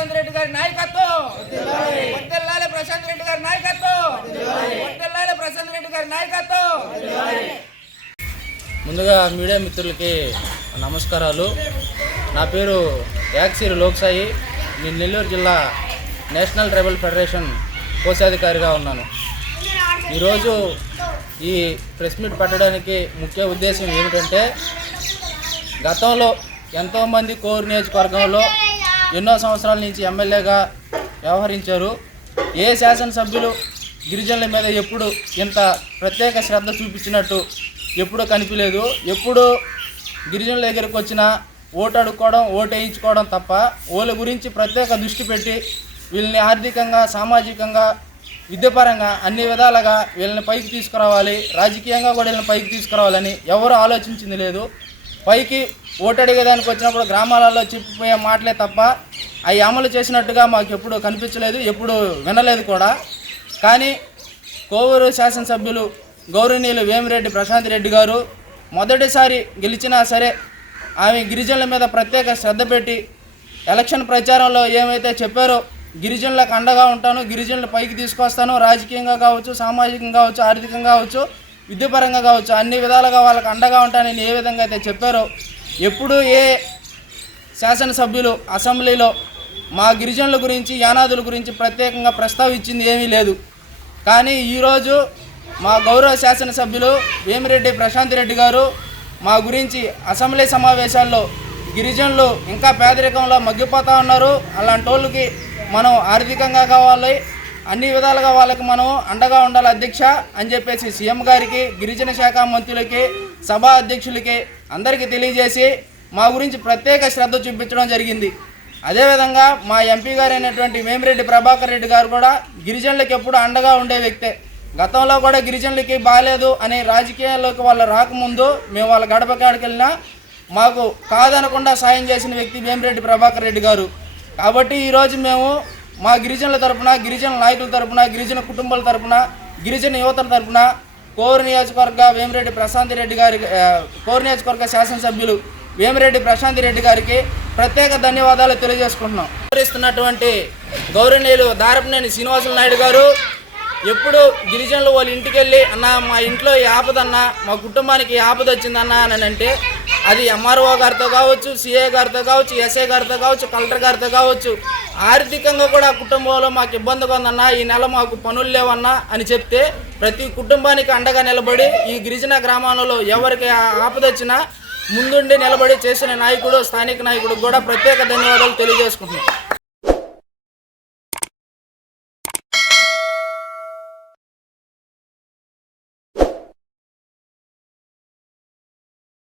ప్రశాంత్ రెడ్డి గారి నాయకత్వం, వర్ధిల్లాలి ప్రశాంత్ రెడ్డి గారి నాయకత్వం, వర్ధిల్లాలి ప్రశాంత్ రెడ్డి గారి నాయకత్వం. ముందుగా మీడియా మిత్రులకి నమస్కారాలు. నా పేరు యాక్సిరి లోక్సాయి. నేను నెల్లూరు జిల్లా నేషనల్ ట్రైబల్ ఫెడరేషన్ కోశాధికారిగా ఉన్నాను. ఈరోజు ఈ ప్రెస్ మీట్ పెట్టడానికి ముఖ్య ఉద్దేశం ఏమిటంటే, గతంలో ఎంతోమంది కోర్ నియోజకవర్గంలో ఎన్నో సంవత్సరాల నుంచి ఎమ్మెల్యేగా వ్యవహరించారు. ఏ శాసనసభ్యులు గిరిజనుల మీద ఎప్పుడు ఇంత ప్రత్యేక శ్రద్ధ చూపించినట్టు ఎప్పుడూ కనిపించలేదు. ఎప్పుడు గిరిజనుల దగ్గరికి వచ్చినా ఓటు అడుక్కోవడం, ఓటు వేయించుకోవడం తప్ప వాళ్ళ గురించి ప్రత్యేక దృష్టి పెట్టి వీళ్ళని ఆర్థికంగా, సామాజికంగా, విద్యాపరంగా అన్ని విధాలుగా వీళ్ళని పైకి తీసుకురావాలి, రాజకీయంగా కూడా వీళ్ళని పైకి తీసుకురావాలని ఎవరు ఆలోచించింది లేదు. పైకి ఓటు అడిగేదానికి వచ్చినప్పుడు గ్రామాలలో చెప్పిపోయే మాటలే తప్ప అవి అమలు చేసినట్టుగా మాకు ఎప్పుడు కనిపించలేదు, ఎప్పుడు వినలేదు కూడా. కానీ కోవూరు శాసనసభ్యులు గౌరవనీయులు వేమిరెడ్డి ప్రశాంత్ రెడ్డి గారు మొదటిసారి గెలిచినా సరే ఆమె గిరిజనుల మీద ప్రత్యేక శ్రద్ధ పెట్టి ఎలక్షన్ ప్రచారంలో ఏమైతే చెప్పారో, గిరిజనులకు అండగా ఉంటాను, గిరిజనుల పైకి తీసుకొస్తాను, రాజకీయంగా కావచ్చు, సామాజికంగా కావచ్చు, ఆర్థికంగా కావచ్చు, విద్యాపరంగా కావచ్చు, అన్ని విధాలుగా వాళ్ళకి అండగా ఉంటానని ఏ విధంగా అయితే చెప్పారో, ఎప్పుడూ ఏ శాసనసభ్యులు అసెంబ్లీలో మా గిరిజనుల గురించి, యానాదుల గురించి ప్రత్యేకంగా ప్రస్తావించింది ఏమీ లేదు. కానీ ఈరోజు మా గౌరవ శాసనసభ్యులు వేమిరెడ్డి ప్రశాంత్ రెడ్డి గారు మా గురించి అసెంబ్లీ సమావేశాల్లో గిరిజనులు ఇంకా పేదరికంలో మగ్గిపోతూ ఉన్నారు, అలాంటి వాళ్ళకి మనం ఆర్థికంగా కావాలి, అన్ని విధాలుగా వాళ్ళకి మనం అండగా ఉండాలి అధ్యక్ష అని చెప్పేసి సీఎం గారికి, గిరిజన శాఖ మంత్రులకి, సభా అధ్యక్షులకి అందరికీ తెలియజేసి మా గురించి ప్రత్యేక శ్రద్ధ చూపించడం జరిగింది. అదేవిధంగా మా ఎంపీ గారు అయినటువంటి వేమిరెడ్డి ప్రభాకర్ రెడ్డి గారు కూడా గిరిజనులకు ఎప్పుడు అండగా ఉండే వ్యక్తే. గతంలో కూడా గిరిజనులకి బాగాలేదు అని రాజకీయాల్లోకి వాళ్ళు రాకముందు మేము వాళ్ళ గడప కాడికి వెళ్ళినా మాకు కాదనకుండా సాయం చేసిన వ్యక్తి వేమిరెడ్డి ప్రభాకర్ రెడ్డి గారు. కాబట్టి ఈరోజు మేము మా గిరిజనుల తరపున, గిరిజన నాయకుల తరపున, గిరిజన కుటుంబాల తరపున, గిరిజన యువతల తరపున కోర్ నియోజకవర్గ వేమిరెడ్డి ప్రశాంత్ రెడ్డి గారి, కోర్ నియోజకవర్గ శాసనసభ్యులు వేమిరెడ్డి ప్రశాంత్ రెడ్డి గారికి ప్రత్యేక ధన్యవాదాలు తెలియజేసుకుంటున్నాం. వివరిస్తున్నటువంటి గౌరవనీయులు దారపనేని శ్రీనివాసులు నాయుడు గారు ఎప్పుడు గిరిజనులు వాళ్ళ ఇంటికి వెళ్ళి, అన్న మా ఇంట్లో ఈ ఆపదన్నా, మా కుటుంబానికి ఈ ఆపద వచ్చిందన్నా అని అంటే అది ఎంఆర్ఓ గారితో కావచ్చు, సిఏ గారితో కావచ్చు, ఎస్ఐ గారితో కావచ్చు, కలెక్టర్ గారితో కావచ్చు, ఆర్థికంగా కూడా కుటుంబంలో మాకు ఇబ్బందిగా ఉందన్నా, ఈ నెల మాకు పనులు లేవన్నా అని చెప్తే ప్రతి కుటుంబానికి అండగా నిలబడి ఈ గిరిజన గ్రామాలలో ఎవరికి ఆపద వచ్చినా ముందుండి నిలబడి చేసిన నాయకుడు, స్థానిక నాయకుడు కూడా ప్రత్యేక ధన్యవాదాలు తెలియజేసుకుంటున్నాం.